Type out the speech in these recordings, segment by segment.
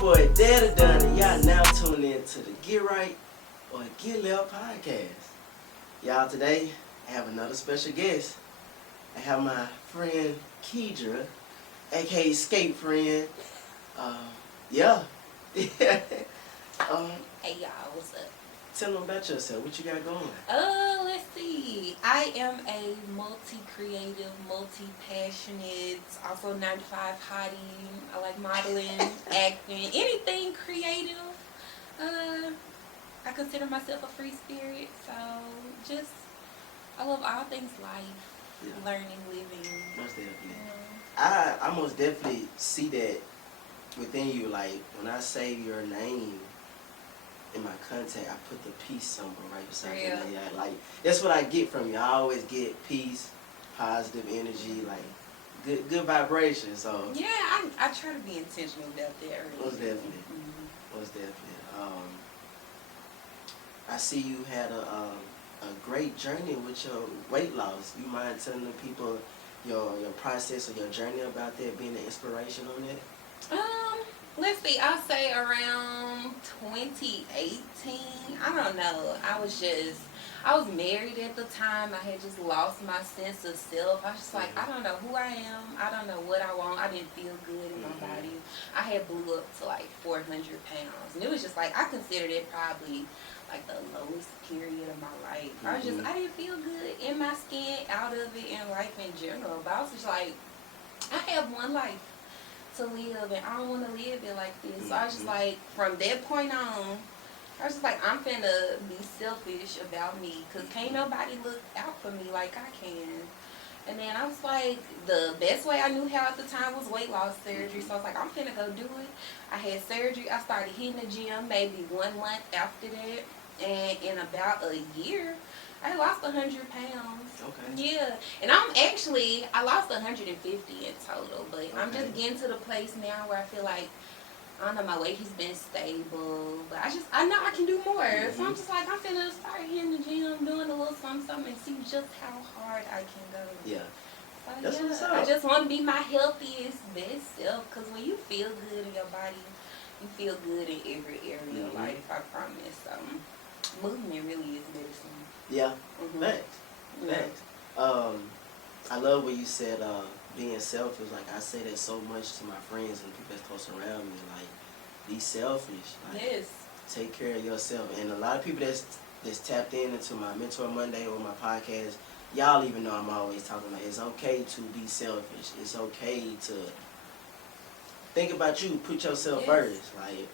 boy Daddy Done, and y'all now tuning in to the Get Right or Get Left podcast. Y'all, today I have another special guest. I have my friend Kedra, aka Escape Friend. Yeah. Hey y'all, what's up? Tell them about yourself. What you got going? Let's see. I am a multi-creative, multi-passionate, also 9-to-5 hottie. I like modeling, acting, anything creative. I consider myself a free spirit, so I love all things life, learning, living. Most definitely. I most definitely see that within you. Like, when I say your name in my contact, I put the peace symbol right beside your name. Yeah, like, that's what I get from you. I always get peace, positive energy, like good vibration. So yeah, I try to be intentional about that. Most definitely. Most definitely. I see you had a great journey with your weight loss. You mind telling the people your process or your journey about that, being an inspiration on that? Let's see, I'll say around 2018. I don't know. I was married at the time. I had just lost my sense of self. I was just like, I don't know who I am. I don't know what I want. I didn't feel good in my body. I had blew up to like 400 pounds. And it was just like, I considered it probably like the lowest period of my life. I didn't feel good in my skin, out of it, in life in general. But I was just like, I have one life to live, and I don't want to live it like this. So I was just like, from that point on, I was just like, I'm finna be selfish about me, because can't nobody look out for me like I can. And then I was like, the best way I knew how at the time was weight loss surgery. So I was like, I'm finna go do it. I had surgery. I started hitting the gym maybe 1 month after that. And in about a year, I lost 100 pounds. Okay. Yeah. And I lost 150 in total. But I'm just getting to the place now where I feel like, I don't know, my weight has been stable. But I know I can do more. So I'm just like, I'm finna start hitting the gym, doing a little something, and see just how hard I can go. Yeah. So, that's what's up. I just want to be my healthiest, best self. Because when you feel good in your body, you feel good in every area of life, I promise. Movement really is medicine. Yeah. Thanks. I love what you said, being selfish. Like, I say that so much to my friends and people that's close around me. Like, be selfish. Like, yes. Take care of yourself. And a lot of people that's tapped into my Mentor Monday or my podcast, y'all even know I'm always talking about it's okay to be selfish. It's okay to think about you, put yourself first. Like,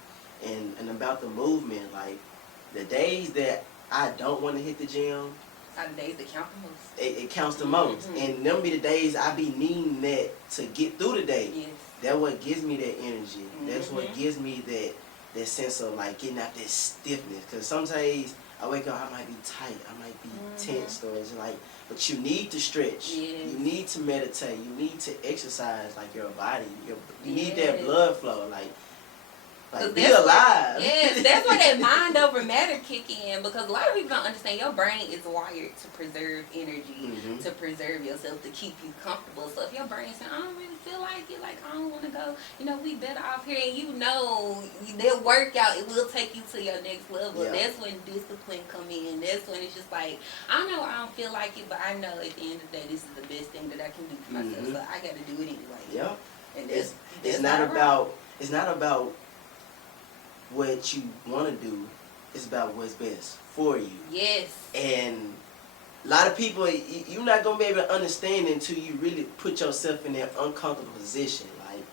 and about the movement, like, the days that I don't want to hit the gym, are the days that count the most. It counts the most. And them be the days I be needing that to get through the day. Yes. That's what gives me that energy. That's what gives me that sense of like getting out that stiffness. Because some days I wake up, I might be tight, I might be tense, or it's like, but you need to stretch. Yes. You need to meditate. You need to exercise like your body. You need that blood flow. Like be alive. Yes, that's where that mind over matter kick in, because a lot of people don't understand your brain is wired to preserve energy, to preserve yourself, to keep you comfortable. So if your brain saying, I don't really feel like it, like I don't want to go, we better off here, and that workout, it will take you to your next level. Yeah. That's when discipline come in. That's when it's just like, I know I don't feel like it, but I know at the end of the day, this is the best thing that I can do for myself, so I got to do it anyway. Yeah. And it's not about what you want to do, it's about what's best for you. Yes. And a lot of people, you're not going to be able to understand until you really put yourself in that uncomfortable position. Like,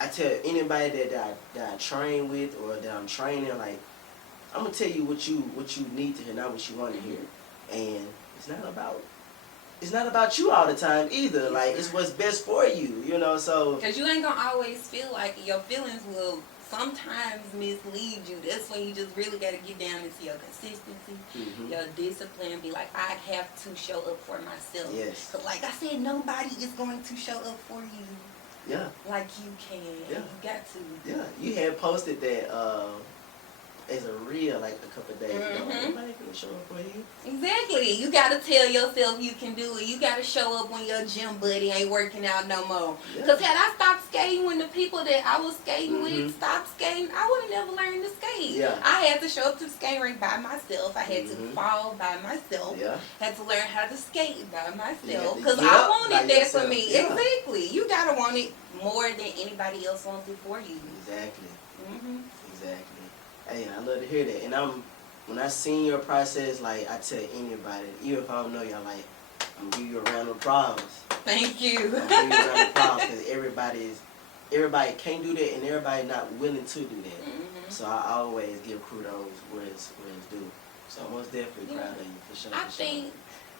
I tell anybody that I train with or that I'm training, like, I'm going to tell you what you need to hear, not what you want to hear. And it's not about you all the time either. Like, it's what's best for you, so. Because you ain't going to always feel like it. Your feelings will sometimes mislead you. That's when you just really got to get down into your consistency, your discipline. Be like, I have to show up for myself. Yes. Because like I said, nobody is going to show up for you. Yeah. Like you can. Yeah. You got to. Yeah. You had posted that as a real, like a couple of days ago. Mhm. Nobody gonna show up for you. Exactly. You gotta tell yourself you can do it. You gotta show up when your gym buddy ain't working out no more. Yeah. Cause had I stopped skating when the people that I was skating Mhm. with stopped skating, I would have never learned to skate. Yeah. I had to show up to the skating rink by myself. I had Mhm. to fall by myself. Yeah. Had to learn how to skate by You myself. had to Cause get I up wanted by that for yourself. me. Yeah. Exactly. You gotta want it more than anybody else wants it for you. Exactly. Mhm. Exactly. Hey, I love to hear that. And when I seen your process, like I tell anybody, even if I don't know y'all, like I'm gonna give you a round of applause. Thank you. I'm gonna give you a round of applause because everybody can't do that and everybody not willing to do that. Mhm. So I always give kudos where it's due. So I'm most definitely proud of you for sure.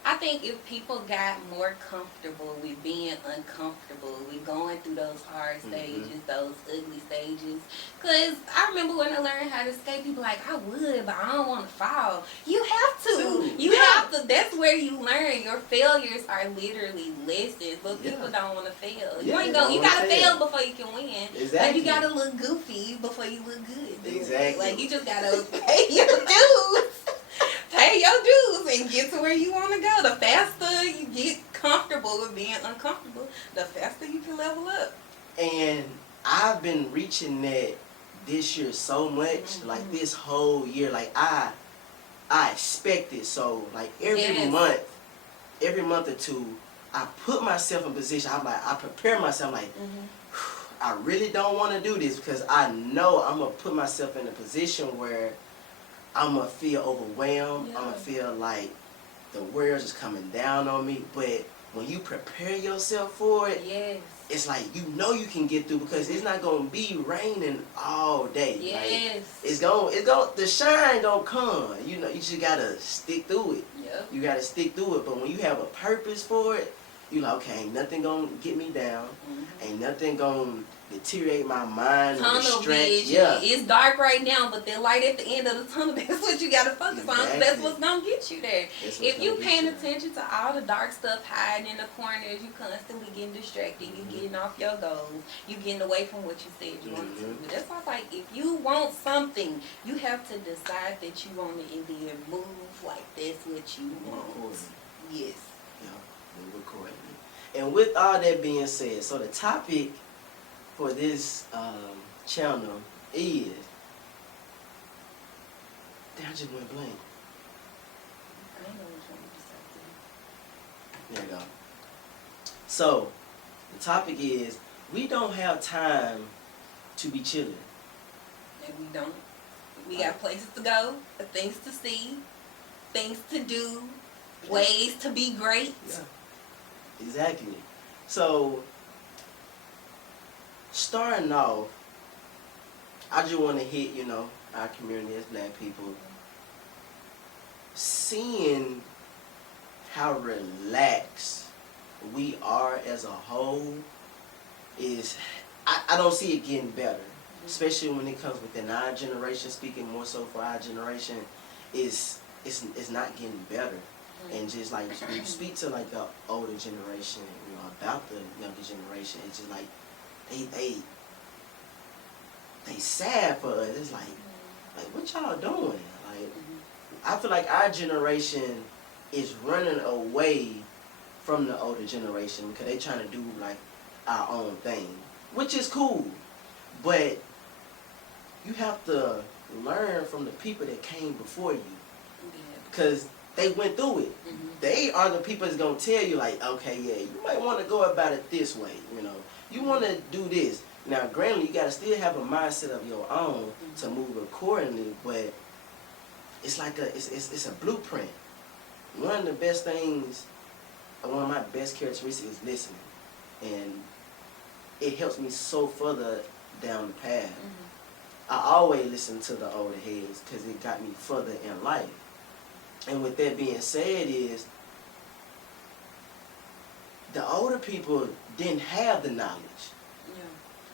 I think if people got more comfortable with being uncomfortable, with going through those hard stages, those ugly stages. Cause I remember when I learned how to skate, people like, I would, but I don't want to fall. You have to. You have to. That's where you learn. Your failures are literally lessons, but people don't want to fail. Yeah, You they gotta fail. fail before you can win. Exactly. Like you gotta look goofy before you look good. Exactly. Like you just gotta pay your dues. Pay your dues and get to where you want to go. The faster you get comfortable with being uncomfortable, the faster you can level up. And I've been reaching that this year so much, like this whole year, like I expect it. So like every month or two, I put myself in position. I prepare myself like, I really don't want to do this because I know I'm gonna put myself in a position where I'm gonna feel overwhelmed. Yeah. I'm gonna feel like the world's just coming down on me. But when you prepare yourself for it, Yes. it's like you know you can get through because it's not gonna be raining all day. Yes. Like, it's gonna the shine gonna come. You know, you just gotta stick through it. Yep. You gotta stick through it. But when you have a purpose for it, you like, okay, ain't nothing gonna get me down. Ain't nothing gonna deteriorate my mind or Tunnel distract. vision. Yeah. It's dark right now, but the light at the end of the tunnel, that's what you gotta focus on. 'Cause that's Exactly. what's gonna get you there. That's what's If you gonna get paying you. attention to all the dark stuff hiding in the corners, you constantly getting distracted, you getting off your goals, you getting away from what you said you wanted to do. That's why it's like if you want something, you have to decide that you want it and then move like that's what you want. Yes. Yeah, move accordingly. And with all that being said, so the topic for this channel is, damn, I just went blank. I know which one you decided. There you go. So the topic is, we don't have time to be chilling. And we don't. We got places to go, things to see, things to do, ways to be great. Yeah. Exactly. So, starting off, I just want to hit, our community as black people, seeing how relaxed we are as a whole is, I don't see it getting better, especially when it comes within our generation, speaking more so for our generation, it's not getting better. And just like you speak to like the older generation, about the younger generation, it's just like they sad for us. It's like what y'all doing? Like I feel like our generation is running away from the older generation because they trying to do like our own thing, which is cool, but you have to learn from the people that came before you because they went through it. They are the people that's going to tell you, like, okay, yeah, you might want to go about it this way, You want to do this. Now, granted, you got to still have a mindset of your own to move accordingly, but it's like it's a blueprint. One of the best things, one of my best characteristics is listening. And it helps me so further down the path. I always listen to the older heads because it got me further in life. And with that being said is, the older people didn't have the knowledge,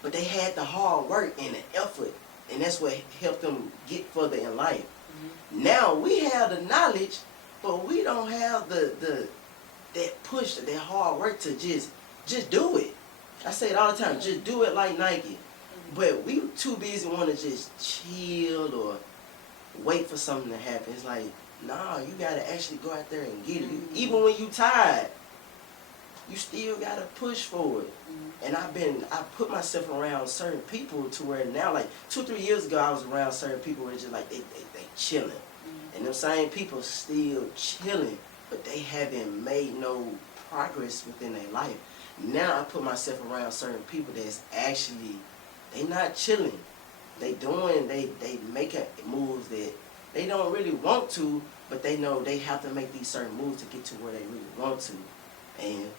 but they had the hard work and the effort, and that's what helped them get further in life. Now we have the knowledge, but we don't have that push, that hard work to just do it. I say it all the time, just do it like Nike. But we too busy want to just chill or wait for something to happen. It's like, nah, you gotta actually go out there and get it. Mhm. Even when you tired, you still gotta push for it. Mhm. And I put myself around certain people to where now, like 2-3 years ago, I was around certain people where it's just like they chilling. Mhm. And them same people still chilling, but they haven't made no progress within their life. Now I put myself around certain people that's actually, they not chilling. They making moves that they don't really want to, but they know they have to make these certain moves to get to where they really want to. And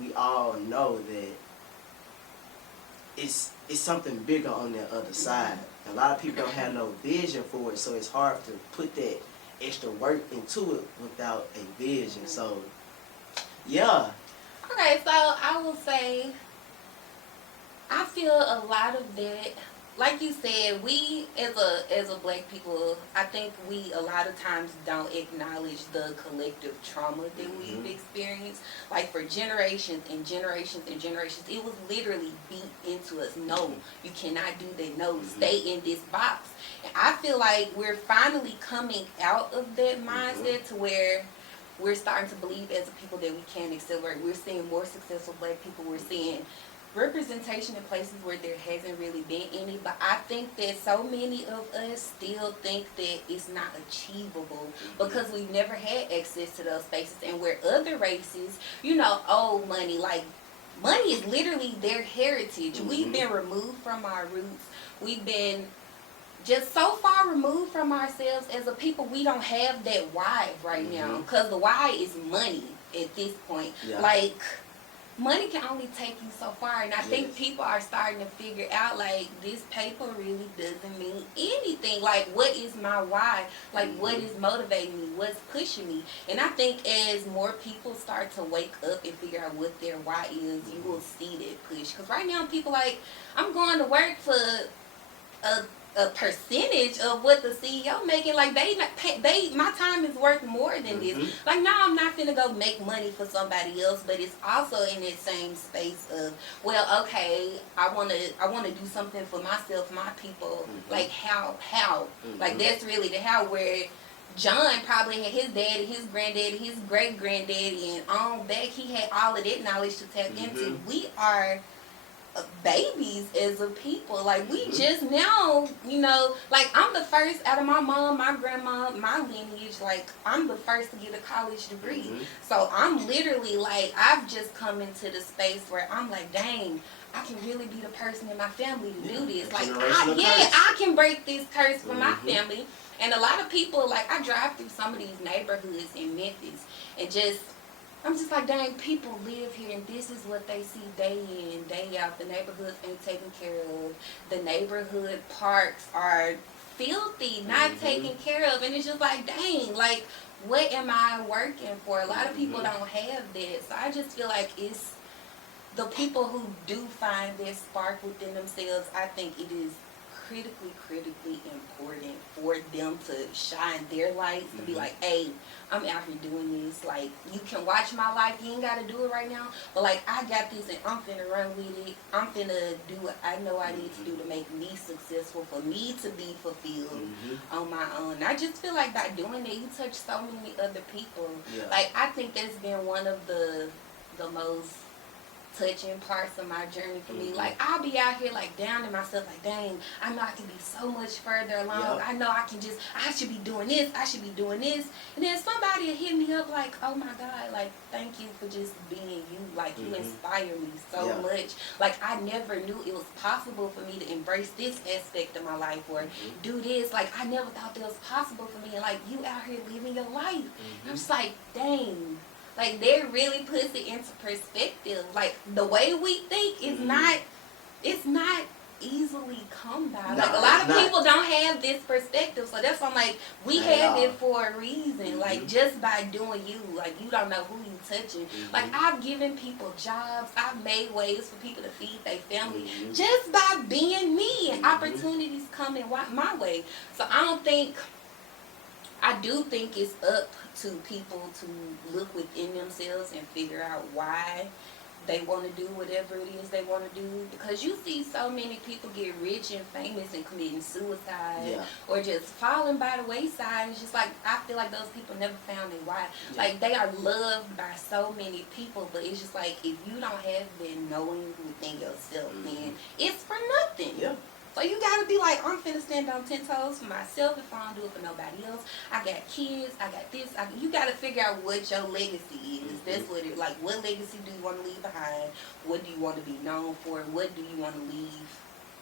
we all know that it's something bigger on the other side. A lot of people don't have no vision for it, so it's hard to put that extra work into it without a vision. So, yeah. Okay, so I will say I feel a lot of that. Like you said, we as a black people, I think we a lot of times don't acknowledge the collective trauma that we've Mhm. experienced. Like for generations and generations and generations, it was literally beat into us. No, you cannot do that. No, stay in this box. And I feel like we're finally coming out of that mindset to where we're starting to believe as a people that we can accelerate. We're seeing more successful black people. We're seeing representation in places where there hasn't really been any, but I think that so many of us still think that it's not achievable because we've never had access to those spaces. And where other races, owe money, like money is literally their heritage. We've been removed from our roots. We've been just so far removed from ourselves as a people. We don't have that why right now because the why is money at this point. Yeah. Like, money can only take you so far, and I think people are starting to figure out, like, this paper really doesn't mean anything. Like, what is my why? Like, what is motivating me? What's pushing me? And I think as more people start to wake up and figure out what their why is, you will see that push. Because right now, people like, I'm going to work for a percentage of what the CEO making. Like, my time is worth more than this. Like, no, I'm not gonna go make money for somebody else, but it's also in that same space of, well, okay, I wanna do something for myself, my people. Like, how? Like, that's really the how. Where John probably had his daddy, his granddaddy, his great granddaddy, and on back, he had all of that knowledge to tap into. We are babies as a people. Like, we just now, like, I'm the first out of my mom, my grandma, my lineage. Like, I'm the first to get a college degree. So I'm literally like, I've just come into the space where I'm like, dang, I can really be the person in my family to do this. Like, I can break this curse for my family. And a lot of people, like, I drive through some of these neighborhoods in Memphis and I'm just like, dang, people live here and this is what they see day in, day out. The neighborhoods ain't taken care of. The neighborhood parks are filthy, not taken care of. And it's just like, dang, like, what am I working for? A lot of people don't have that. So I just feel like it's the people who do find that spark within themselves. I think it is critically important for them to shine their lights, to be like, hey, I'm out here doing this. Like, you can watch my life. You ain't got to do it right now. But, like, I got this and I'm finna run with it. I'm finna do what I know I need to do to make me successful, for me to be fulfilled on my own. And I just feel like by doing that, you touch so many other people. Yeah. Like, I think that's been one of the most touching parts of my journey for me. Like, I'll be out here like down in myself, like, dang, I know I can be so much further along. I know I should be doing this, I should be doing this. And then somebody will hit me up like, oh my God, like, thank you for just being you. Like, you inspire me so much. Like, I never knew it was possible for me to embrace this aspect of my life or do this. Like, I never thought that was possible for me. And like, you out here living your life. I'm just like, dang. Like, that really puts it into perspective. Like, the way we think is it's not easily come by. Like, a lot of people don't have this perspective. So that's why I'm like, we have it for a reason. Like, just by doing you, like, you don't know who you touching. Like, I've given people jobs. I've made ways for people to feed their family just by being me. And opportunities coming my way. So I do think it's up to people to look within themselves and figure out why they want to do whatever it is they want to do, because you see so many people get rich and famous and committing suicide, Yeah. or just falling by the wayside. It's just like, I feel like those people never found their why. Yeah. Like, they are loved by so many people, but it's just like, if you don't have been knowing within yourself, then it's for nothing. Yeah. So you gotta be like, I'm finna stand on 10 toes for myself if I don't do it for nobody else. I got kids, I got this. You gotta figure out what your legacy is. That's what it, like, what legacy do you want to leave behind? What do you want to be known for? What do you want to leave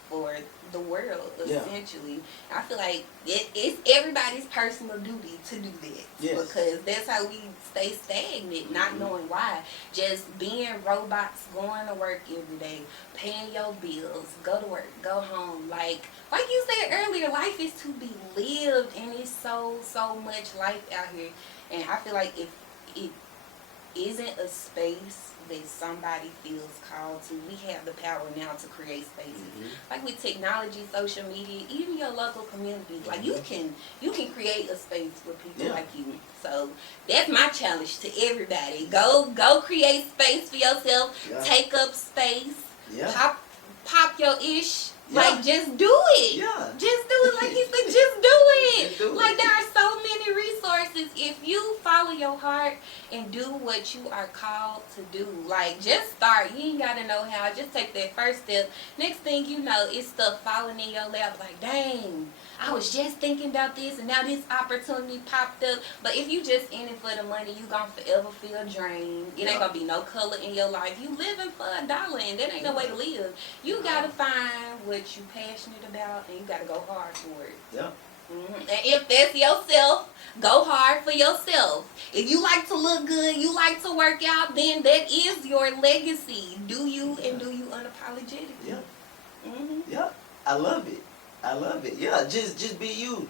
for the world, essentially? I feel like it's everybody's personal duty to do that. Yes. Because that's how we stay stagnant, not knowing why. Just being robots, going to work every day, paying your bills, go to work, go home. Like you said earlier, life is to be lived, and it's so much life out here. And I feel like if it isn't a space that somebody feels called to, we have the power now to create spaces. Like with technology, social media, even your local community. Like you can create a space for people like you. So that's my challenge to everybody. Go create space for yourself. Yeah. Take up space. Yeah. Pop your ish. Yeah. Like, just do it. Yeah. Just do it. Like he said, just do it. Just do it. Like, there are so many resources. If you follow your heart and do what you are called to do, like, just start. You ain't got to know how. Just take that first step. Next thing you know, it's stuff falling in your lap. Like, dang, I was just thinking about this, and now this opportunity popped up. But if you just in it for the money, you going to forever feel drained. It ain't going to be no color in your life. You living for $1, and that ain't no way to live. You got to find what you passionate about, and you got to go hard for it. Yeah. And if that's yourself, go hard for yourself. If you like to look good, you like to work out, then that is your legacy. Do you, and do you unapologetically. Yeah. Yeah. I love it. I love it. Yeah. Just be you.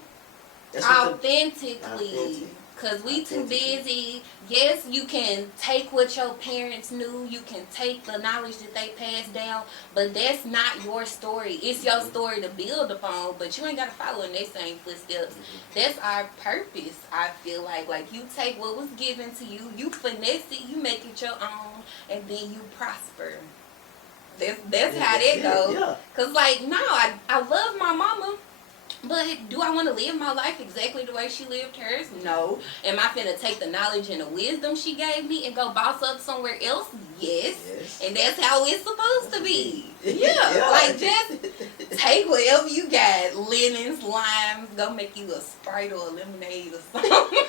That's what Authentically. Because we too busy. Yes, you can take what your parents knew. You can take the knowledge that they passed down. But that's not your story. It's your story to build upon. But you ain't got to follow in their same footsteps. That's our purpose, I feel like. Like, you take what was given to you. You finesse it. You make it your own. And then you prosper. That's how that goes. Yeah. Because, like, no, I love my mama. But do I want to live my life exactly the way she lived hers? No. Am I finna take the knowledge and the wisdom she gave me and go boss up somewhere else? Yes. And that's how it's supposed to be. Yeah. Like, just take whatever you got. Linens, limes, go make you a Sprite or a lemonade or something.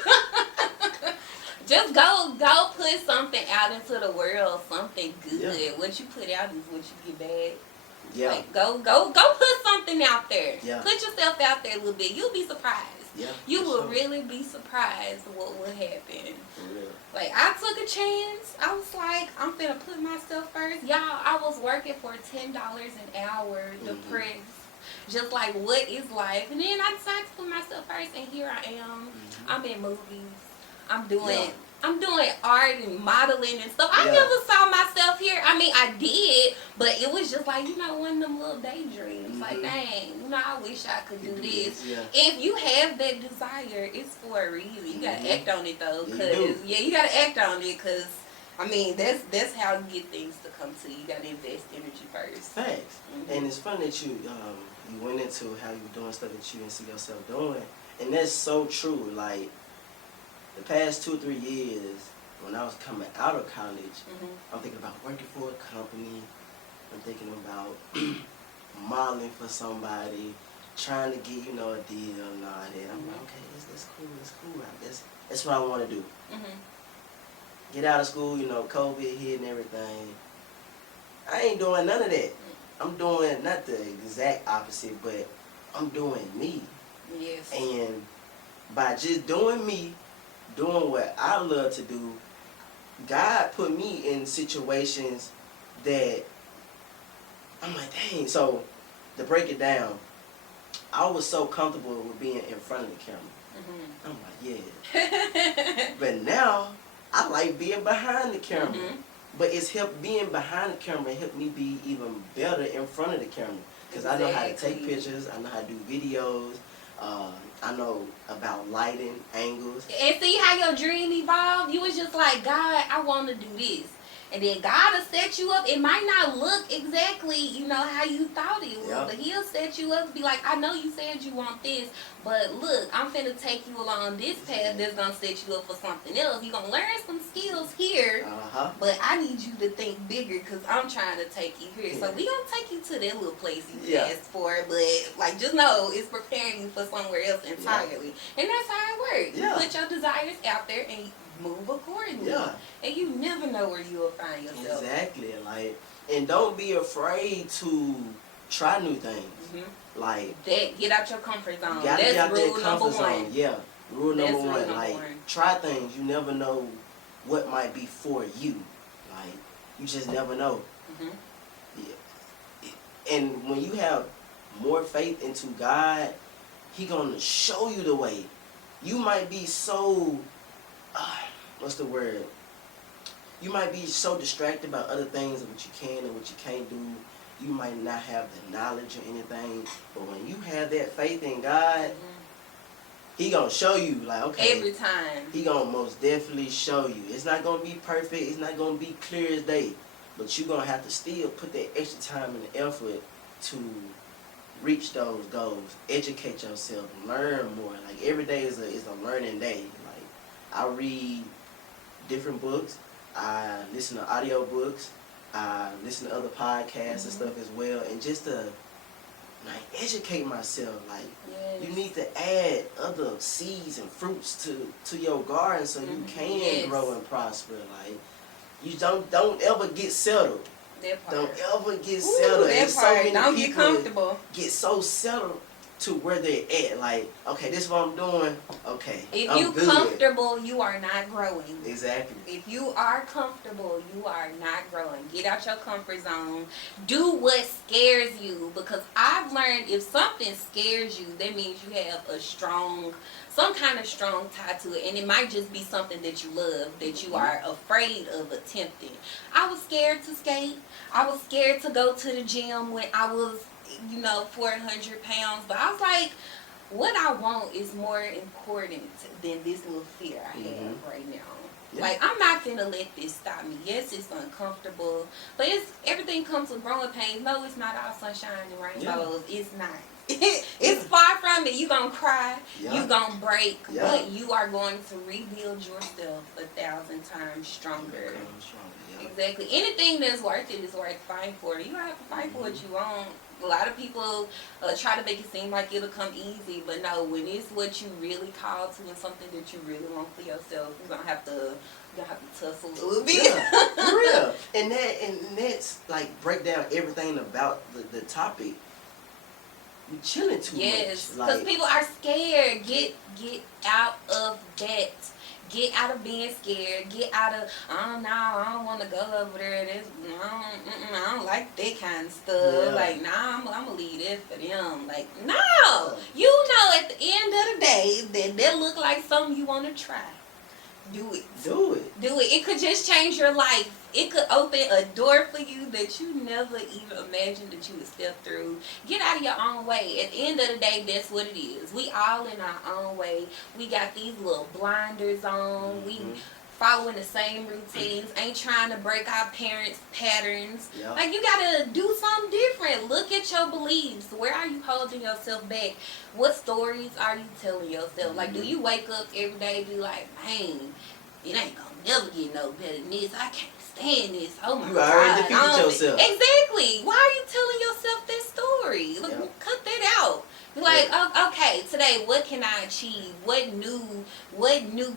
Just go put something out into the world, something good. Yeah. What you put out is what you get back. Yeah. Like, go put something out there. Yeah. Put yourself out there a little bit. You'll be surprised. Yeah. You will really be surprised what will happen. For real. Like, I took a chance. I was like, I'm finna put myself first. Y'all, I was working for $10 an hour, depressed. Just like, what is life? And then I decided to put myself first, and here I am. I'm in movies. I'm doing art and modeling and stuff. I never saw myself here. I mean, I did, but it was just like, one of them little daydreams. Like, dang, I wish I could do this. Yeah. If you have that desire, it's for a reason. You gotta act on it though, you gotta act on it, cause I mean, that's how you get things to come to you. You gotta invest energy first. Thanks. And it's funny that you went into how you were doing stuff that you didn't see yourself doing, and that's so true. Like, the past 2 or 3 years, when I was coming out of college, I'm thinking about working for a company. I'm thinking about modeling for somebody, trying to get, a deal and all that. I'm like, okay, that's cool. That's what I want to do. Get out of school, COVID hit and everything. I ain't doing none of that. I'm doing not the exact opposite, but I'm doing me. Yes. And by just doing me, doing what I love to do, God put me in situations that I'm like, dang. So, to break it down, I was so comfortable with being in front of the camera. I'm like, yeah. But now, I like being behind the camera. But it's helped being behind the camera helped me be even better in front of the camera. Because I know how to take pictures, I know how to do videos, I know about lighting, angles. And see how your dream evolved? You was just like, God, I want to do this. And then God will set you up. It might not look exactly, you know, how you thought it would, Yep. but He'll set you up. Be like, I know you said you want this, but look, I'm finna take you along this path that's gonna set you up for something else. You're gonna learn some skills here, but I need you to think bigger because I'm trying to take you here. So we gonna take you to that little place you asked for, but like just know it's preparing you for somewhere else entirely. And that's how it works. You put your desires out there and move accordingly. And you never know where you will find yourself. Exactly. Like, and don't be afraid to try new things. Like that, get out your comfort zone. Gotta That's get out rule that number comfort one. zone. Yeah. Rule number one. Number Like, one. try things. You never know what might be for you. Like, you just never know. Yeah. And when you have more faith into God, He gonna show you the way. You might be so, what's the word? You might be so distracted by other things of what you can and what you can't do. You might not have the knowledge or anything, but when you have that faith in God, He gonna show you, like, okay. Every time. He gonna most definitely show you. It's not gonna be perfect. It's not gonna be clear as day, but you gonna have to still put that extra time and effort to reach those goals. Educate yourself, learn more. Like, every day is a learning day. Like, I read different books. I listen to audio books. I listen to other podcasts and stuff as well. And just to, like, educate myself. Like, you need to add other seeds and fruits to your garden so you can grow and prosper. Like, you don't ever get settled. That part. Don't ever get settled. That And so part. many Don't people get comfortable. get so settled to where they're at. Like, okay, this is what I'm doing. Okay, if I'm you good. comfortable, you are not growing. Exactly. If you are comfortable, you are not growing. Get out your comfort zone. Do what scares you, because I've learned if something scares you, that means you have some kind of strong tie to it, and it might just be something that you love, that you are afraid of attempting. I was scared to skate. I was scared to go to the gym when I was, 400 pounds, but I was like, what I want is more important than this little fear I have right now. Yeah. Like, I'm not finna let this stop me. Yes, it's uncomfortable, but everything comes with growing pains. No, it's not all sunshine and rainbows. Yeah. It's not. It's far from it. You gonna cry. Yeah. You gonna break. Yeah. But you are going to rebuild yourself 1,000 times stronger. Yeah. Exactly. Anything that's worth it is worth fighting for. You don't have to fight for what you want. A lot of people try to make it seem like it'll come easy, but no, when it's what you really call to and something that you really want for yourself, you're gonna have to tussle a little bit. Yeah, for real. And that's like break down everything about the topic. You're chilling too much. Yes, because people are scared. Get out of that. Get out of being scared. Get out of, oh no, I don't want to go over there. I don't like that kind of stuff. Yeah. Like, nah, I'm going to leave that for them. Like, no. You know at the end of the day that look like something you want to try. Do it. Do it. Do it. It could just change your life. It could open a door for you that you never even imagined that you would step through. Get out of your own way. At the end of the day, that's what it is. We all in our own way. We got these little blinders on. We following the same routines. Ain't trying to break our parents' patterns. Yep. Like, you gotta do something different. Look at your beliefs. Where are you holding yourself back? What stories are you telling yourself? Like, do you wake up every day and be like, man, it ain't gonna never get no better than this. I can't stand this. Oh my God. You already defeated yourself. Exactly. Why are you telling yourself that story? Look, cut that out. Like, okay, today, what can I achieve? What new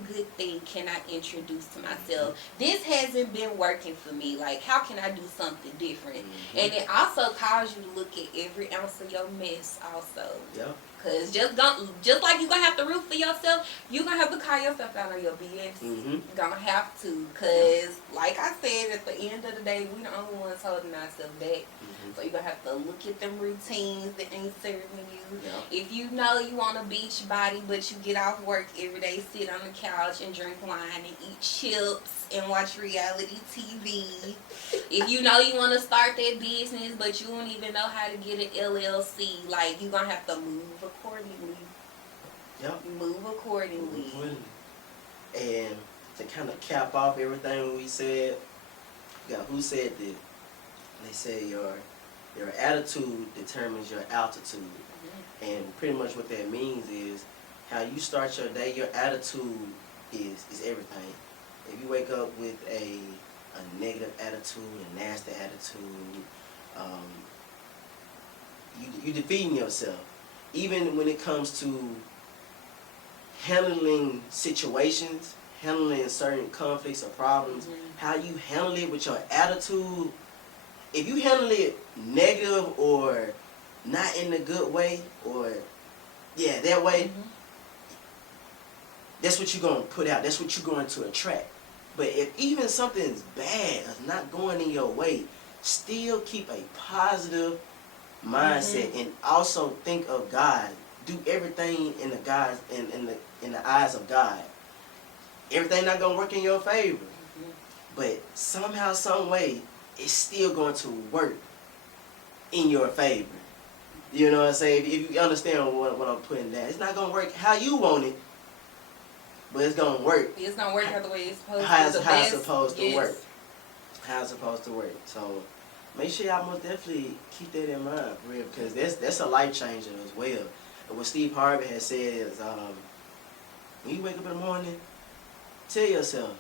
good thing can I introduce to myself? This hasn't been working for me. Like, how can I do something different? And it also calls you to look at every ounce of your mess also. Yeah. Because just like you're going to have to root for yourself, you're going to have to call yourself out on your BS. You're going to have to. Because, like I said, at the end of the day, we the only ones holding ourselves back. So you're going to have to look at them routines that ain't serving you. Yeah. If you know you want a beach body, but you get off work every day, sit on the couch and drink wine and eat chips and watch reality TV. If you know you want to start that business, but you don't even know how to get an LLC, like, you're going to have to move accordingly. Yep. Move accordingly. And to kind of cap off everything we said, forgot who said this. They say your attitude determines your altitude. And pretty much what that means is how you start your day, your attitude is everything. If you wake up with a negative attitude, a nasty attitude, you defeating yourself. Even when it comes to handling situations, handling certain conflicts or problems, how you handle it with your attitude, if you handle it negative or not in a good way, or that way, that's what you're going to put out. That's what you're going to attract. But if even something's bad or not going in your way, still keep a positive mindset and also think of God. Do everything in the eyes of God. Everything not gonna work in your favor, but somehow, some way, it's still going to work in your favor. You know what I'm saying? If you understand what I'm putting down, it's not gonna work how you want it, but it's gonna work. It's gonna work out the way it's supposed to. How it's supposed to work. How it's supposed to work. So make sure y'all most definitely keep that in mind, for real, because that's a life changer as well. And what Steve Harvey has said is, when you wake up in the morning, tell yourself,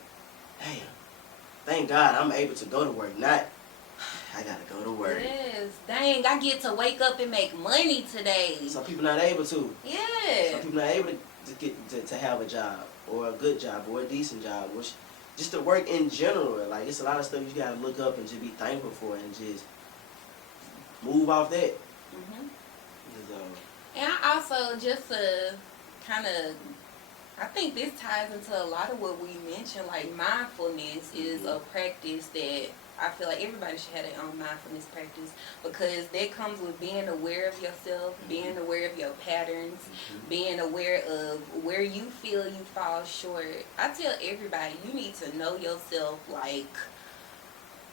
"Damn, thank God I'm able to go to work. Not, I gotta go to work." Yes, dang, I get to wake up and make money today. Some people not able to. Yeah. Some people not able to get to have a job or a good job or a decent job, which just to work in general. Like, it's a lot of stuff you gotta look up and just be thankful for and just move off that. And I also, just to kind of, I think this ties into a lot of what we mentioned. Like, mindfulness is a practice that I feel like everybody should have their own mindfulness practice, because that comes with being aware of yourself, being aware of your patterns, being aware of where you feel you fall short. I tell everybody, you need to know yourself, like,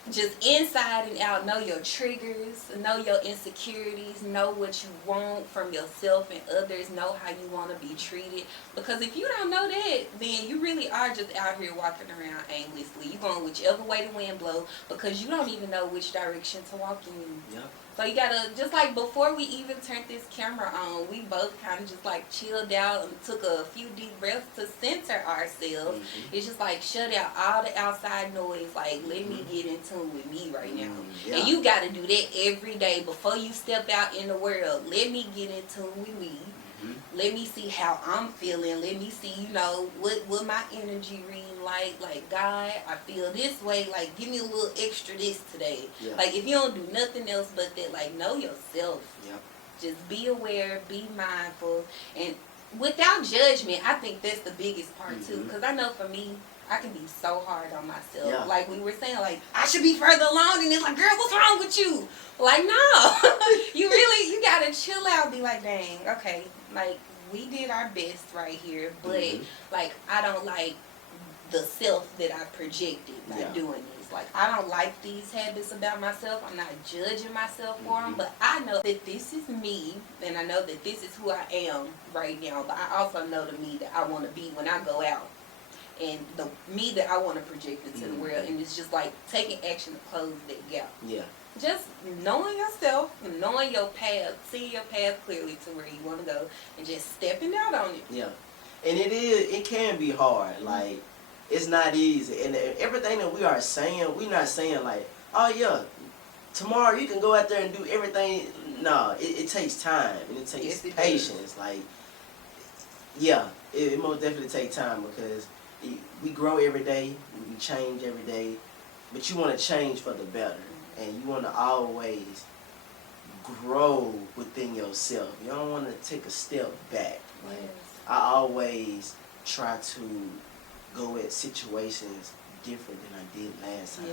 just inside and out. Know your triggers, know your insecurities, know what you want from yourself and others, know how you want to be treated. Because if you don't know that, then you really are just out here walking around aimlessly. You're going whichever way the wind blows, because you don't even know which direction to walk in. Yep. So you gotta, just like before we even turned this camera on, we both kind of just like chilled out and took a few deep breaths to center ourselves. It's just like shut out all the outside noise. Like, let me get in tune with me right now. And you gotta do that every day before you step out in the world. Let me get in tune with me. Let me see how I'm feeling. Let me see, you know, what my energy reading like. Like, God, I feel this way. Like, give me a little extra this today. Like, if you don't do nothing else but that, like, know yourself. Just be aware, be mindful, and without judgment. I think that's the biggest part too, because I know for me, I can be so hard on myself. Like we were saying, like, I should be further along, and it's like, girl, what's wrong with you? Like, no. you gotta chill out. Be like, dang, okay, like, we did our best right here, but like, I don't like the self that I projected by doing this. Like, I don't like these habits about myself. I'm not judging myself for them, but I know that this is me, and I know that this is who I am right now. But I also know the me that I want to be when I go out, and the me that I want to project into the world. And it's just like taking action to close that gap. Just knowing yourself, knowing your path, seeing your path clearly to where you want to go, and just stepping out on it. And it can be hard. Like, it's not easy. And everything that we are saying, we're not saying like, oh yeah, tomorrow you can go out there and do everything. No, it takes time, and it takes patience. Like, it most definitely takes time, because we grow every day, we change every day, but you want to change for the better, and you want to always grow within yourself. You don't want to take a step back. Like, I always try to go at situations different than I did last time.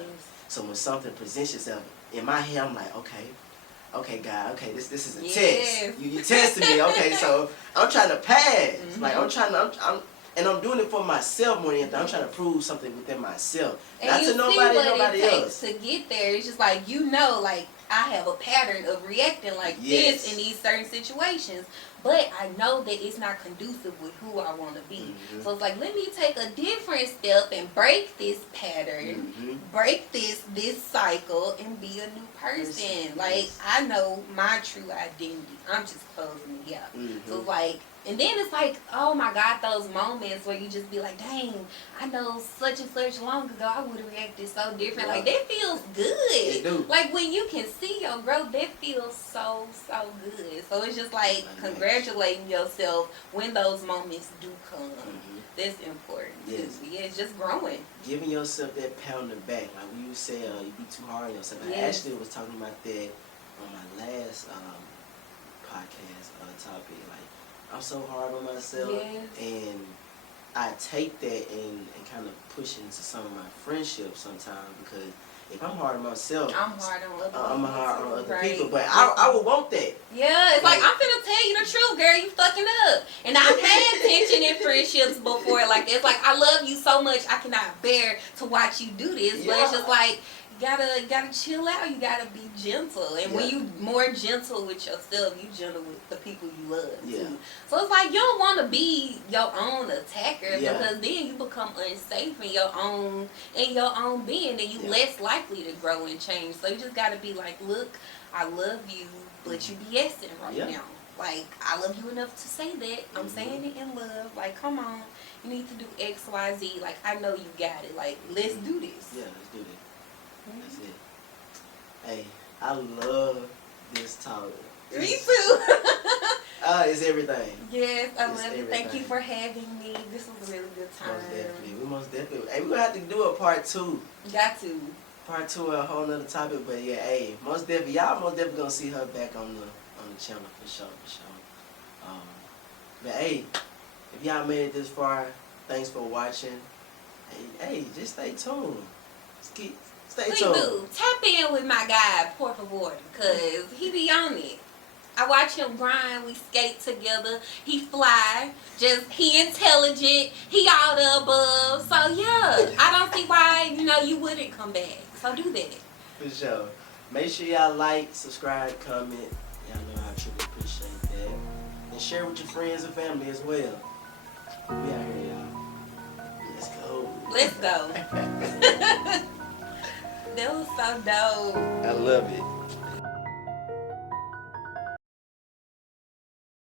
So when something presents itself in my head, I'm like, okay, God, okay, this is a test. You testing me, okay? So I'm trying to pass. Like, I'm doing it for myself more than anything. I'm trying to prove something within myself, and not to nobody else. To get there, it's just like, you know, like, I have a pattern of reacting like this in these certain situations. but I know that it's not conducive with who I want to be. Mhm. So it's like, let me take a different step and break this pattern, Mhm. break this cycle, and be a new person. Like, Yes. I know my true identity. I'm just closing the gap. Mhm. So it's like, and then it's like, oh my God, those moments where you just be like, dang, I know such and such long ago I would have reacted so different. Like, that feels It good. do. Like, when you can see your growth, that feels so, so good. So it's just like congratulating yourself when those moments do come. Mhm. That's important. Yes. Too. Yeah, it's just growing. Giving yourself that pat on the back, like when you say you be too hard on yourself. I Yes. actually was talking about that on my last podcast topic. Like, I'm so hard on myself, Yes. and I take that and kind of push it into some of my friendships sometimes, because if I'm hard on myself, I'm hard on other people. I'm hard on other right? people, but I would want that. Yeah, it's like, Like- I'm finna tell you the truth, girl. You fucking up. And I've had tension in friendships before. Like, it's like, I love you so much, I cannot bear to watch you do this. But it's just like, you gotta chill out. You gotta be gentle. And when Yeah. you more gentle with yourself, you gentle with the people you love Yeah. too. So it's like, you don't want to be your own attacker, Yeah. because then you become unsafe in your own being, and you Yeah. less likely to grow and change. So you just gotta be like, look, I love you, but you BSing right Yeah. now. Like, I love you enough to say that. I'm saying it in love. Like, come on, you need to do X, Y, Z. Like, I know you got it. Like, let's do this. Yeah, let's do that. That's it. Hey, I love this talk. Me too. It's everything. Yes, I It's love it. Thank you everything. for having me. This was a really good time. Most definitely. We most definitely. Hey, we're gonna have to do a part 2. Got to. Part 2 of a whole nother topic, but yeah, hey, most definitely, y'all most definitely gonna see her back on the channel for sure. But hey, if y'all made it this far, thanks for watching. Hey, just stay tuned. Stay Please tuned. do. Tap in with my guy, Por Favor, because he be on it. I watch him grind. We skate together. He fly. He intelligent. He all the above. So, yeah, I don't see why, you wouldn't come back. So, do that. For sure. Make sure y'all like, subscribe, comment. Y'all know I truly appreciate that. And share with your friends and family as well. We out here, y'all. Let's go. Let's go. That was so dope. I love it.